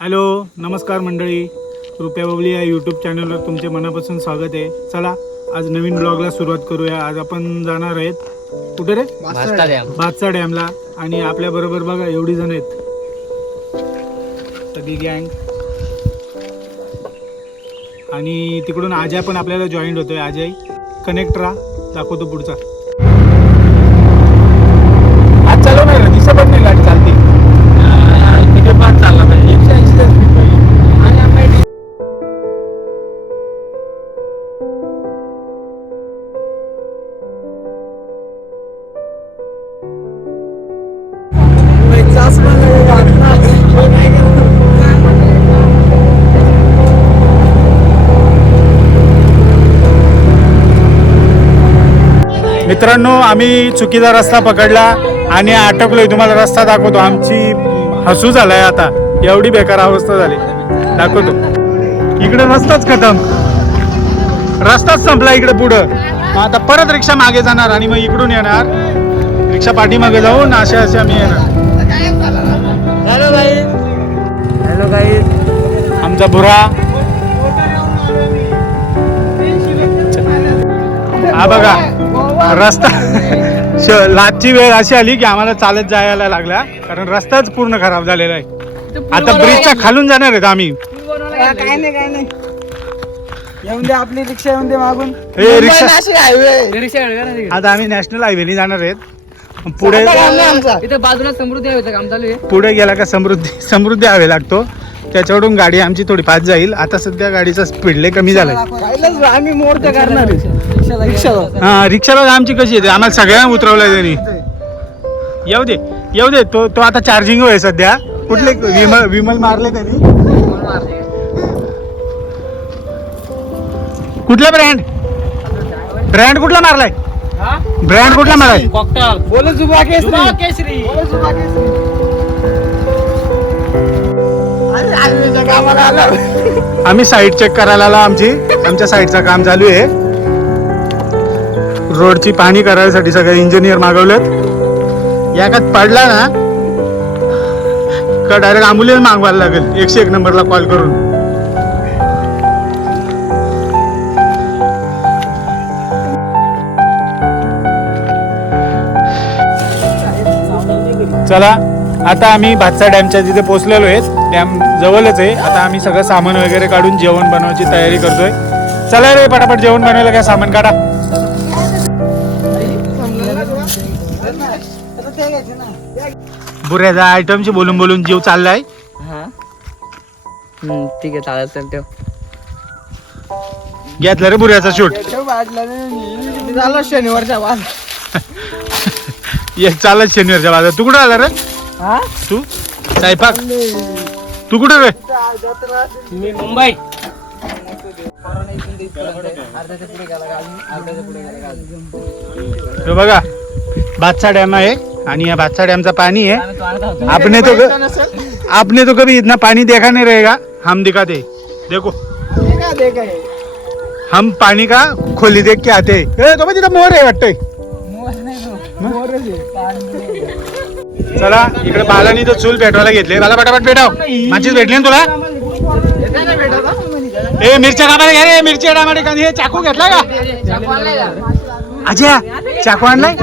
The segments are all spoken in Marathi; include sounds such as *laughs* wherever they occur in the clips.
हॅलो नमस्कार मंडळी. रुपया बबली या यूट्यूब चॅनलवर तुमचे मनापासून स्वागत आहे. चला आज नवीन ब्लॉगला सुरुवात करूया. आज आपण जाणार आहेत. कुठे रे? भातचा डॅमला. आणि आपल्या बरोबर बघा एवढी जण आहेत. सगळी गँग आणि तिकडून अजय पण आपल्याला जॉईंट होतोय. अजय कनेक्ट राहा. दाखवतो पुढचा. मित्रांनो आम्ही चुकीचा रस्ता पकडला आणि अटकलोय. तुम्हाला रस्ता दाखवतो. आमची हसू झालाय आता. एवढी बेकार अवस्था झाली. दाखवतो. इकडे रस्ताच खतम. रस्ताच संपला इकडे पुढं. आता परत रिक्षा मागे जाणार आणि मग इकडून येणार. रिक्षा पाठीमागे जाऊन असे असे आम्ही येणार. हॅलो गाई हॅलो गाई आमचा बुरा हा बघा. रस्ता *laughs* श- लाटची वेळ अशी आली की आम्हाला चालत जायला लागला कारण रस्ताच पूर्ण खराब झालेला आहे. आता ब्रिजच्या खालून जाणार आहेत आम्ही. काय नाही काय नाही. येऊन दे आपली रिक्षा येऊन दे मागून. हे रिक्षा हायवे. आता आम्ही नॅशनल हायवेने जाणार आहेत. पुढे इथं बाजूला समृद्धी आहे काम चालू आहे. पुढे गेला का समृद्धी समृद्धी हवे लागतो. त्याच्याकडून गाडी आमची थोडी फास्ट जाईल. आता सध्या गाडीचा स्पीड लय कमी झालाय. आम्ही मोर्चा करणार रिक्षाला हा रिक्षाला आमची कशी येते? आम्हाला सगळ्यांना उतरवलंय त्यांनी. येऊ दे येऊ दे. तो तो आता चार्जिंग आहे सध्या. कुठले विमल विमल मारले त्यांनी? कुठला ब्रँड ब्रँड कुठला मारलाय? ब्रँड कुठला मारलाय? बोल जुबा केसरी. बोल जुबा केसरी. अरे हायवेच्या कामाला आलो. आम्ही साईड चेक करायला आलो आमची. आमच्या साईडचं काम चालू आहे. रोडची पाणी करायसाठी सगळे इंजिनियर मागवलेत. याकात पडला ना का डायरेक्ट अँब्युलन्स मागवायला लागेल. एकशे एक नंबरला कॉल करून. चला आता आम्ही भातसा डॅमच्या जिथे पोचलेलो आहेत डॅम जवळच आहे. आता आम्ही सगळं सामान वगैरे काढून जेवण बनवायची तयारी करतोय. चला रे पटापट जेवण बनवायला काय सामान काढा. बुऱ्याचा आयटमची बोलून बोलून जीव चाललाय. हा. हम्म, ठीक आहे चालेल चल ठेव. घेतला रे बुऱ्याचा शूट. *laughs* झालं शनिवारच्या बाद. एक चालत शनिवारच्या बाजार तू कुठं आला रे? हा? तू? स्वयंपाक तू कुठं रे? मी मुंबई. हे बघा भातसा डॅम आहे. आणि या भातसा डॅमचा पाणी आहे. आपने तो आपने तो कभी इतना पानी देखा नहीं रहेगा? हम दिखाते देखो। हम पानी का खोली देख के आते ए, तो तिथं मोर आहे वाटतंय चला इकडे बालानी तो चूल पेटवायला घेतले. मला पटापट पेटाव. माझीच भेटली ना तुला? ए मिरच्या कापायला घ्या रे मिरची टमाटे हे चाकू घेतला का? अजय चाकू आणलाय?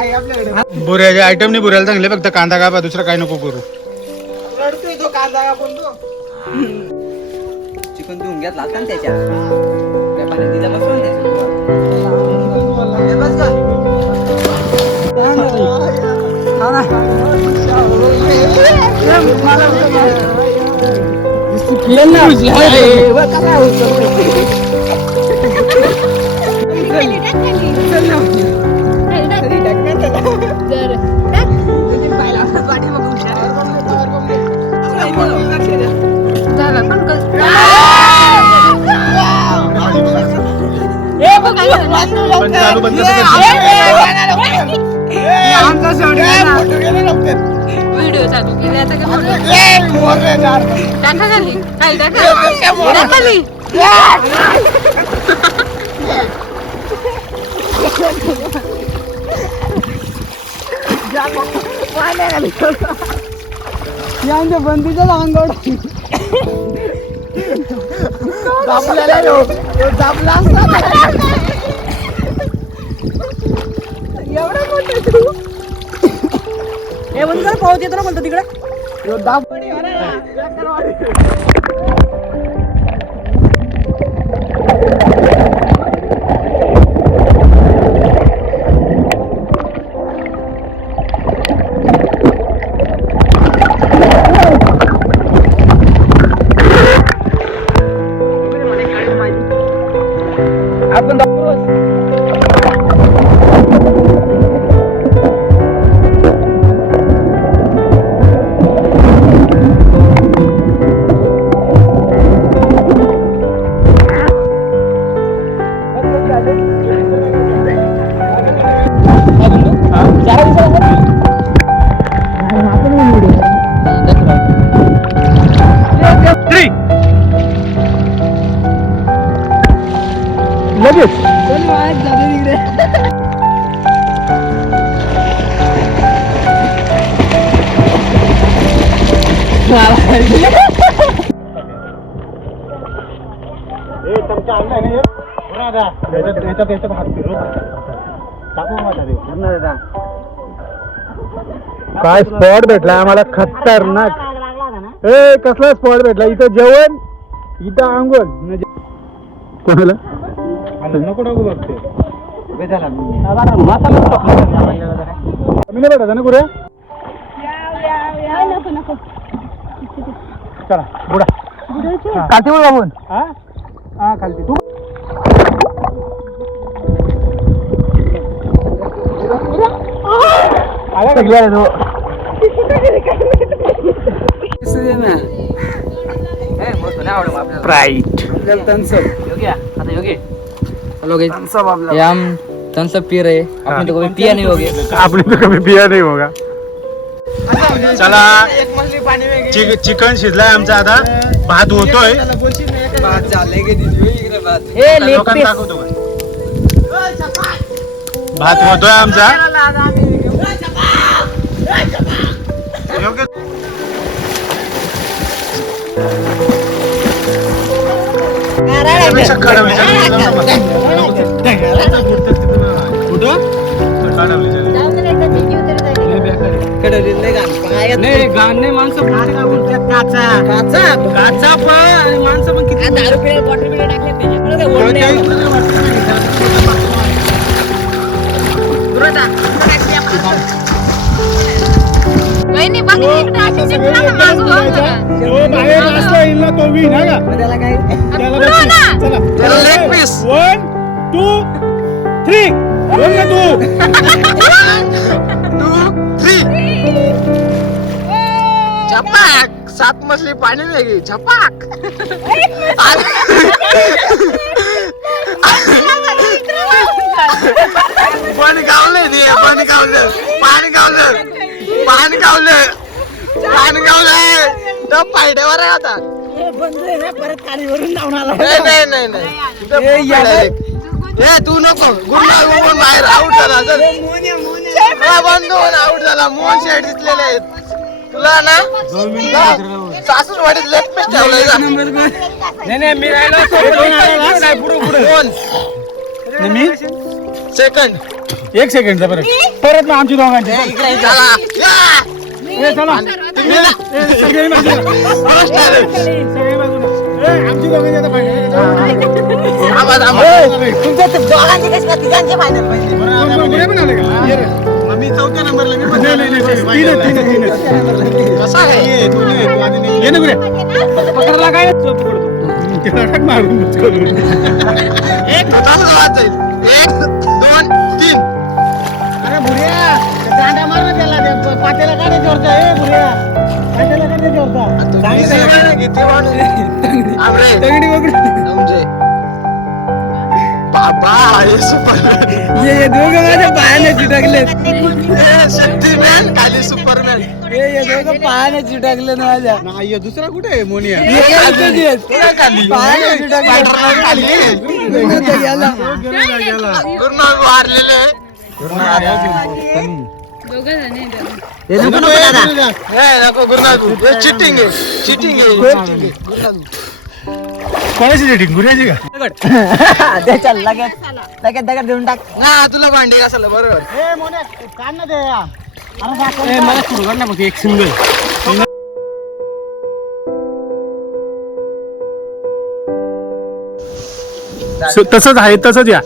आहे आपल्याकडे. बुऱ्याच्या आयटम नाही बुऱ्याला चांगले फक्त कांदा कापा दुसरं काय नको करू. रडतोय तो कांदा कापून तो. चिकन धुवून घेतला होता ना त्याच्या. त्या पाण्यात दिला बसवून त्याच्या पण चालू बंद कसं आमचा शेवटी गेले. व्हिडिओ चालू केले आता काय. टाका खाली. खाली टाका टाका खाली. एवढा मोठा तू? हे कर पावत येतो ना बोलतो तिकडे. दाब. लगेच. काय स्पॉट भेटला आम्हाला? खतरनाक. ए कसला स्पॉट भेटला? इथं जेवण इथं आंघोळ. म्हणजे कोणाला? नको टाकू बघते कमी नाही भेटायचं ना कुठे चला बुडा काठी बघ आपण हा हा खालती तू आला का? प्राईट गाइस ये हम थम्स पी रहे आपने तो कभी पिया नहीं होगे. आपने तो कभी पिया नहीं होगा. चला चिक- चिकन शिजलाय आमचा आता. भात होतोय. लोकांना दाखवतो का? भात होतोय आमचा. योग्य कुठं कडवली नाही गाणे माणसं भारी का बोलतात काचा काचा काचा पण माणसं पण किती दारू पिण्यात बॉटल पिण्यात टाकले मागं हो. बाहेर हा का त्याला काय त्याला पुढं हो leg piece. One two three. One ना तू. झपाक. सात मछली पाणी वेगळी झपाक. पाणी गावलं ते. पाणी गावलं पाणी गावलं पाणी गावलं पाणी गावलं तो पायड्यावर आहे आता. नाही नाही नाही ए तू नको. गुन्हा उघडून बाहेर आऊट झाला चल हा, बंद होऊन आऊट झाला. मोहन शेड दिसलेले आहेत. तुला ना? सासूस वाडीत लेफ्ट पेज ठेवलंय का? नाही नाही मी मी? सेकंड एक सेकंड बरं. परत ना आमची दोघांची. चला. या! ए, चला. तुम्ही ना. ए, सगळे बाजूला. First time. सगळे बाजूला. आमची दोघांची आता final. थांबा, कसा आहे ये ना गुरे पकडला काय मारून एक जाईल एक दोन तीन अरे भुऱ्या दांडा मार त्याला काय नाही ए भुऱ्या बाबा ये ये दोघं माझ्या पायाने चिटकले शक्तिमॅन खाली सुपरमॅन ये ये दोघं पायाने चिटकले ना माझ्या. नाही दुसरा कुठे आहे मोनिया? पायाने चिटकले गेला. पूर्ण वारलेले. दोघं जण आहेत. नको नको दादा. नको गुरुनाथ चिटिंग आहे. चिटिंग आहे. कोणाची डेटिंग गुन्ह्याची का? *laughs* ते चल लगेच. लगेच दगड देऊन टाक. ना तुला भांडी कसाला बरोबर. तसंच आहे तसंच या.